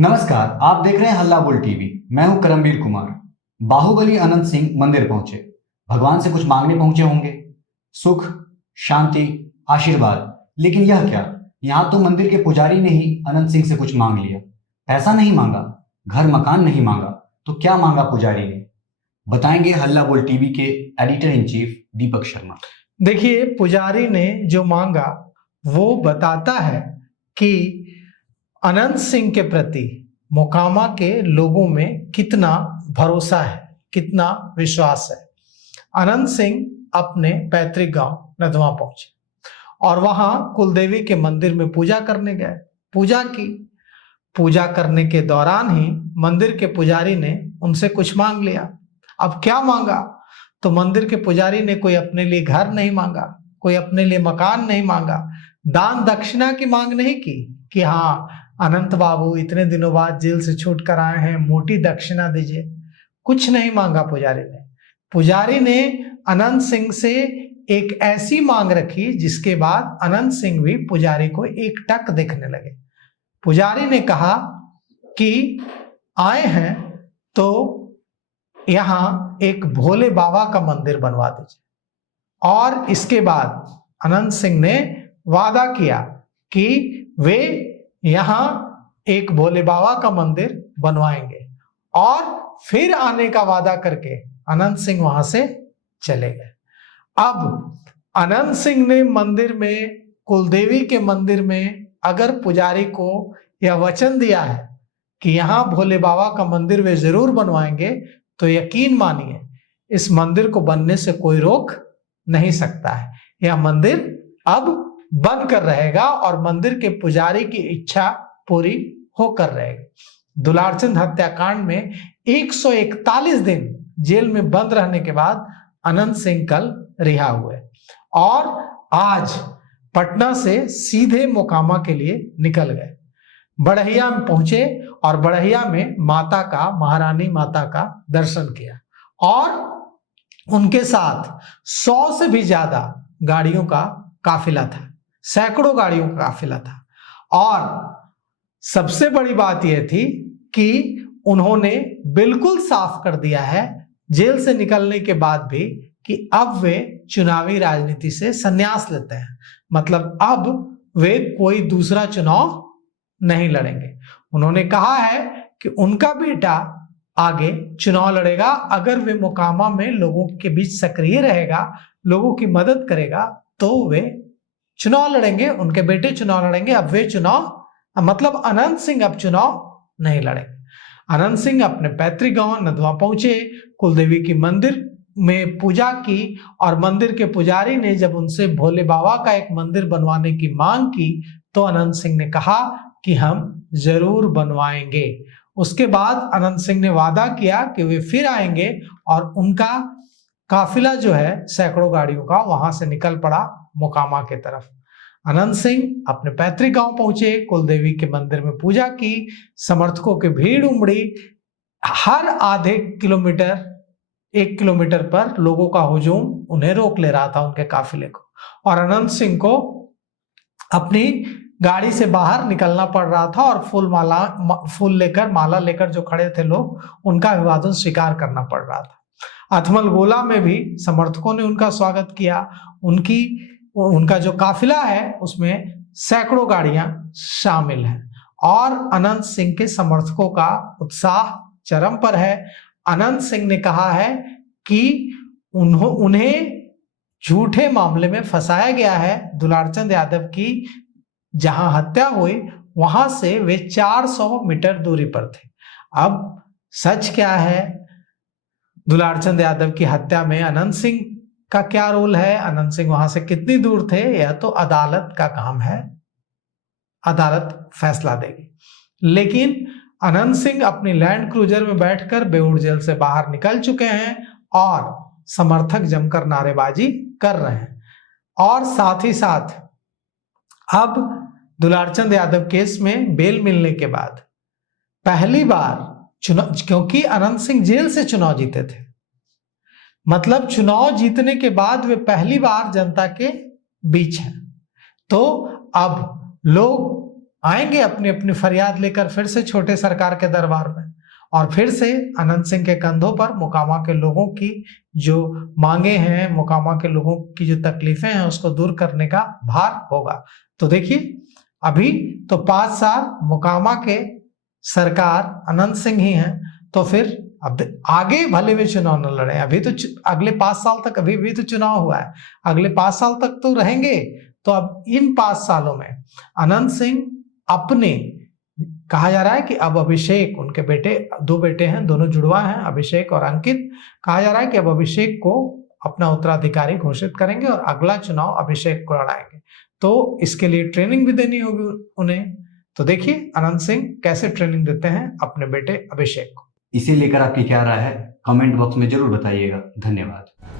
नमस्कार, आप देख रहे हैं हल्ला बोल टीवी। मैं हूं करमवीर कुमार। बाहुबली अनंत सिंह मंदिर पहुंचे, भगवान से कुछ मांगने पहुंचे होंगे, सुख, शांति, आशीर्वाद। लेकिन यह क्या, यहाँ तो मंदिर के पुजारी ने ही अनंत सिंह से कुछ मांग लिया। पैसा नहीं मांगा, घर मकान नहीं मांगा, तो क्या मांगा पुजारी ने, बताएंगे हल्ला बोल टीवी के editor in chief Deepak Sharma. देखिए, पुजारी ने जो मांगा वो बताता है कि अनंत सिंह के प्रति मोकामा के लोगों में कितना भरोसा है, कितना विश्वास है। अनंत सिंह अपने पैतृक गांव नदवा पहुंचे और वहां कुलदेवी के मंदिर में पूजा करने गए। पूजा की। पूजा करने के दौरान ही मंदिर के पुजारी ने उनसे कुछ मांग लिया। अब क्या मांगा, तो मंदिर के पुजारी ने कोई अपने लिए घर नहीं मांगा, कोई अपने लिए मकान नहीं मांगा, दान दक्षिणा की मांग नहीं की कि हाँ अनंत बाबू इतने दिनों बाद जेल से छूट कर आए हैं, मोटी दक्षिणा दीजिए। कुछ नहीं मांगा पुजारी ने। पुजारी ने अनंत सिंह से एक ऐसी मांग रखी जिसके बाद अनंत सिंह भी पुजारी को एकटक देखने लगे। पुजारी ने कहा कि आए हैं तो यहाँ एक भोले बाबा का मंदिर बनवा दीजिए। और इसके बाद अनंत सिंह ने वादा किया कि वे यहाँ एक भोले बाबा का मंदिर बनवाएंगे और फिर आने का वादा करके अनंत सिंह वहां से चले गए। अब अनंत सिंह ने मंदिर में, कुलदेवी के मंदिर में, अगर पुजारी को यह वचन दिया है कि यहाँ भोले बाबा का मंदिर वे जरूर बनवाएंगे, तो यकीन मानिए इस मंदिर को बनने से कोई रोक नहीं सकता है। यह मंदिर अब बनकर रहेगा और मंदिर के पुजारी की इच्छा पूरी होकर रहेगी। दुलारचंद हत्याकांड में 141 दिन जेल में बंद रहने के बाद अनंत सिंह कल रिहा हुए और आज पटना से सीधे मोकामा के लिए निकल गए। बढ़ैया में पहुंचे और बढ़ैया में माता का, महारानी माता का दर्शन किया और उनके साथ 100 से भी ज्यादा गाड़ियों का काफिला था, सैकड़ों गाड़ियों का काफिला था। और सबसे बड़ी बात यह थी कि उन्होंने बिल्कुल साफ कर दिया है जेल से निकलने के बाद भी कि अब वे चुनावी राजनीति से संन्यास लेते हैं। मतलब अब वे कोई दूसरा चुनाव नहीं लड़ेंगे। उन्होंने कहा है कि उनका बेटा आगे चुनाव लड़ेगा। अगर वे मोकामा में लोगों के बीच सक्रिय रहेगा, लोगों की मदद करेगा, तो वे चुनाव लड़ेंगे, उनके बेटे चुनाव लड़ेंगे। अब वे चुनाव, मतलब अनंत सिंह अब चुनाव नहीं लड़ेंगे। अनंत सिंह अपने पैतृक गांव नदवा पहुंचे, कुलदेवी की मंदिर में पूजा की और मंदिर के पुजारी ने जब उनसे भोले बाबा का एक मंदिर बनवाने की मांग की तो अनंत सिंह ने कहा कि हम जरूर बनवाएंगे। उसके बाद अनंत सिंह ने वादा किया कि वे फिर आएंगे और उनका काफिला जो है सैकड़ों गाड़ियों का वहां से निकल पड़ा मोकामा के तरफ। अनंत सिंह अपने पैतृक गांव पहुंचे, कुलदेवी के मंदिर में पूजा की, समर्थकों की भीड़ उमड़ी। हर आधे किलोमीटर, 1 किलोमीटर पर लोगों का हुजूम उन्हें रोक ले रहा था, उनके काफिले को। और अनंत सिंह को अपनी गाड़ी से बाहर निकलना पड़ रहा था और फूल लेकर, माला लेकर जो खड़े थे लोग, उनका अभिवादन स्वीकार करना पड़ रहा था। अथमल गोला में भी समर्थकों ने उनका स्वागत किया। उनका जो काफिला है उसमें सैकड़ों गाड़ियां शामिल हैं और अनंत सिंह के समर्थकों का उत्साह चरम पर है। अनंत सिंह ने कहा है कि उन्हें झूठे मामले में फंसाया गया है। दुलारचंद यादव की जहां हत्या हुई वहां से वे 400 मीटर दूरी पर थे। अब सच क्या है, दुलारचंद यादव की हत्या में अनंत सिंह का क्या रोल है, अनंत सिंह वहां से कितनी दूर थे, यह तो अदालत का काम है, अदालत फैसला देगी। लेकिन अनंत सिंह अपनी लैंड क्रूजर में बैठकर बेऊर जेल से बाहर निकल चुके हैं और समर्थक जमकर नारेबाजी कर रहे हैं। और साथ ही साथ अब दुलारचंद यादव केस में बेल मिलने के बाद पहली बार चुनाव, क्योंकि अनंत सिंह जेल से चुनाव जीते थे, मतलब चुनाव जीतने के बाद वे पहली बार जनता के बीच हैं, तो अब लोग आएंगे अपनी अपनी फरियाद लेकर फिर से छोटे सरकार के दरबार में, और फिर से अनंत सिंह के कंधों पर मोकामा के लोगों की जो मांगे हैं, मोकामा के लोगों की जो तकलीफें हैं, उसको दूर करने का भार होगा। तो देखिए, अभी तो 5 साल मोकामा के सरकार अनंत सिंह ही हैं, तो फिर अब आगे भले वे चुनाव न लड़े, अभी तो अगले 5 साल तक अभी भी तो चुनाव हुआ है, अगले 5 साल तक तो रहेंगे। तो अब इन 5 सालों में अनंत सिंह अपने, कहा जा रहा है कि अब अभिषेक, उनके बेटे, 2 बेटे हैं, दोनों जुड़वा हैं, अभिषेक और अंकित, कहा जा रहा है कि अब अभिषेक को अपना उत्तराधिकारी घोषित करेंगे और अगला चुनाव अभिषेक को लड़ाएंगे। तो इसके लिए ट्रेनिंग भी देनी होगी उन्हें। तो देखिए अनंत सिंह कैसे ट्रेनिंग देते हैं अपने बेटे अभिषेक को। इसे लेकर आपकी क्या राय है, कमेंट बॉक्स में जरूर बताइएगा। धन्यवाद।